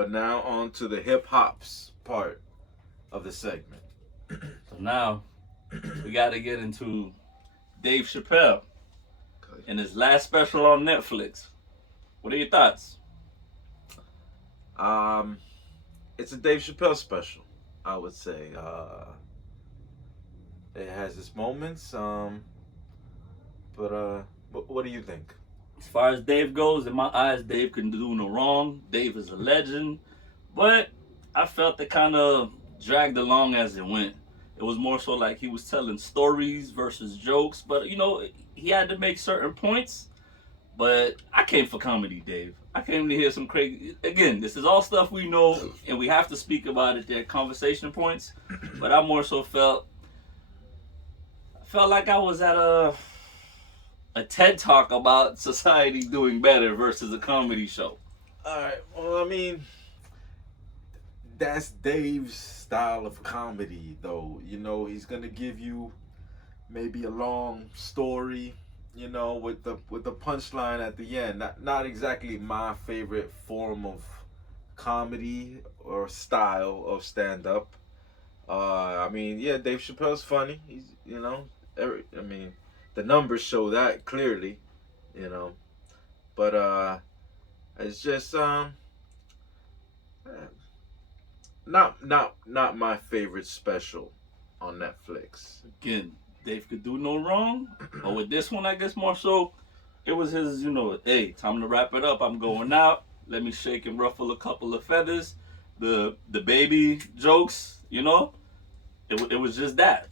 But now on to the hip hops part of the segment. So now we got to get into Dave Chappelle and his last special on Netflix. What are your thoughts? Um, it's a Dave Chappelle special, I would say. It has its moments. But what do you think? As far as Dave goes, in my eyes, Dave can do no wrong. Dave is a legend. But I felt it kind of dragged along as it went. It was more so like he was telling stories versus jokes. But, he had to make certain points. But I came for comedy, Dave. I came to hear some crazy. Again, this is all stuff we know, and we have to speak about it. They're conversation points. But I more so felt like I was at a TED talk about society doing better versus a comedy show. All right. Well, I mean, that's Dave's style of comedy, though. He's gonna give you maybe a long story, with the punchline at the end. Not exactly my favorite form of comedy or style of stand up. I mean, yeah, Dave Chappelle's funny. I mean, the numbers show that clearly, you know. But it's just not my favorite special on Netflix. Again, Dave could do no wrong. But with this one, I guess more so, it was his, hey, time to wrap it up. I'm going out. Let me shake and ruffle a couple of feathers. The baby jokes, it was just that.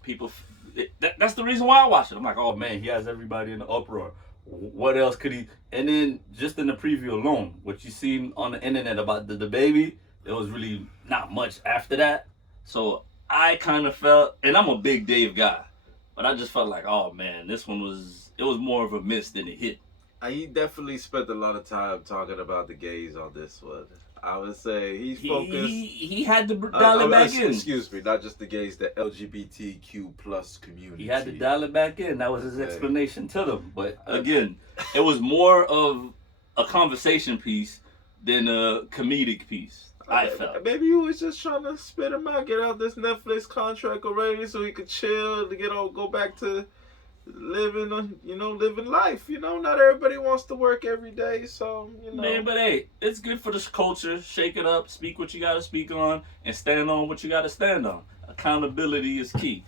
That's the reason why I watched it. I'm like, oh man, he has everybody in the uproar. What else could he? And then just in the preview alone, what you seen on the internet about the baby, there was really not much after that. So I kind of felt, and I'm a big Dave guy, but I just felt like, oh man, it was more of a miss than a hit. He definitely spent a lot of time talking about the gays on this one. I would say he's He focused. he had to dial it back in. Excuse me, not just the gays, the LGBTQ plus community. He had to dial it back in. That was his Okay. explanation to them. But again, it was more of a conversation piece than a comedic piece. I felt. Maybe he was just trying to spit him out, get out this Netflix contract already, so he could chill to go back to living life. Not everybody wants to work every day, so Man, but hey, it's good for this culture. Shake it up, speak what you gotta speak on, and stand on what you gotta stand on. Accountability is key.